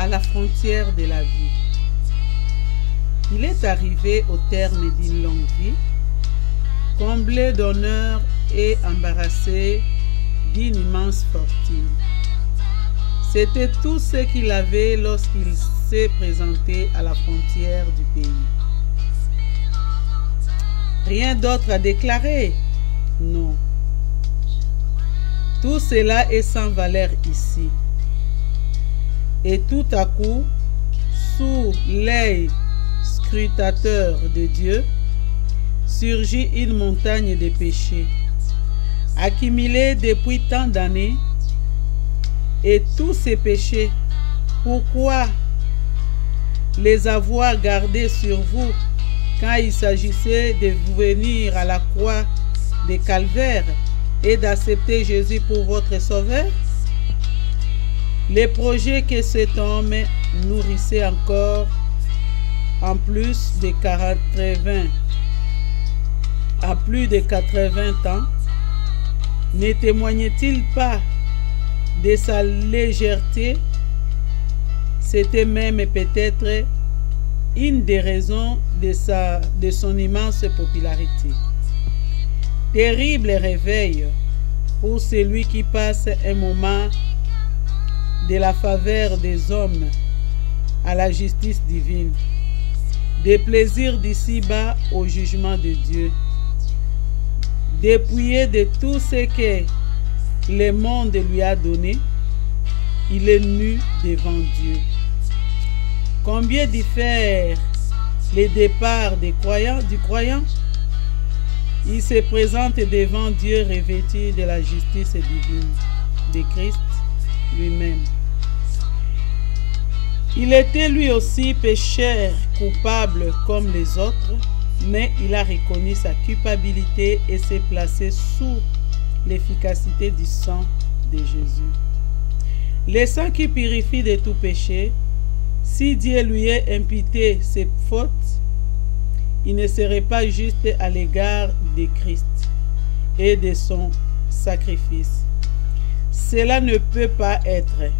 à la frontière de la vie. Il est arrivé au terme d'une longue vie, comblé d'honneur et embarrassé d'une immense fortune. C'était tout ce qu'il avait lorsqu'il s'est présenté à la frontière du pays. Rien d'autre à déclarer? Non. Tout cela est sans valeur ici. Et tout à coup, sous l'œil scrutateur de Dieu, surgit une montagne de péchés, accumulés depuis tant d'années. Et tous ces péchés, pourquoi les avoir gardés sur vous quand il s'agissait de venir à la croix de Calvaire et d'accepter Jésus pour votre sauveur? Les projets que cet homme nourrissait encore en plus de 80, à plus de 80 ans, ne témoignait-il pas de sa légèreté? C'était même peut-être une des raisons de son immense popularité. Terrible réveil pour celui qui passe un moment de la faveur des hommes à la justice divine, des plaisirs d'ici-bas au jugement de Dieu, dépouillé de tout ce que le monde lui a donné, il est nu devant Dieu. Combien diffère le départ du croyant? Il se présente devant Dieu revêtu de la justice divine de Christ lui-même. Il était lui aussi pécheur, coupable comme les autres, mais il a reconnu sa culpabilité et s'est placé sous l'efficacité du sang de Jésus. Le sang qui purifie de tout péché, si Dieu lui ait imputé ses fautes, il ne serait pas juste à l'égard de Christ et de son sacrifice. Cela ne peut pas être.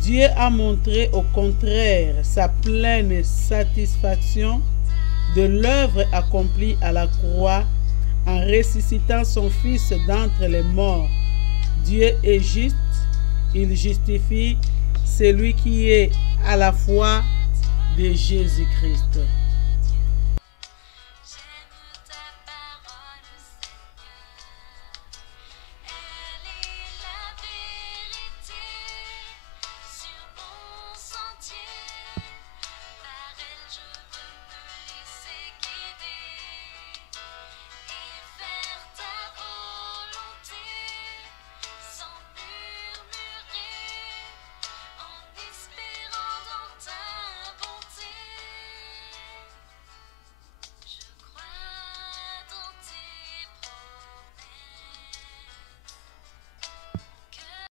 Dieu a montré au contraire sa pleine satisfaction de l'œuvre accomplie à la croix en ressuscitant son Fils d'entre les morts. Dieu est juste, il justifie celui qui est à la foi de Jésus-Christ.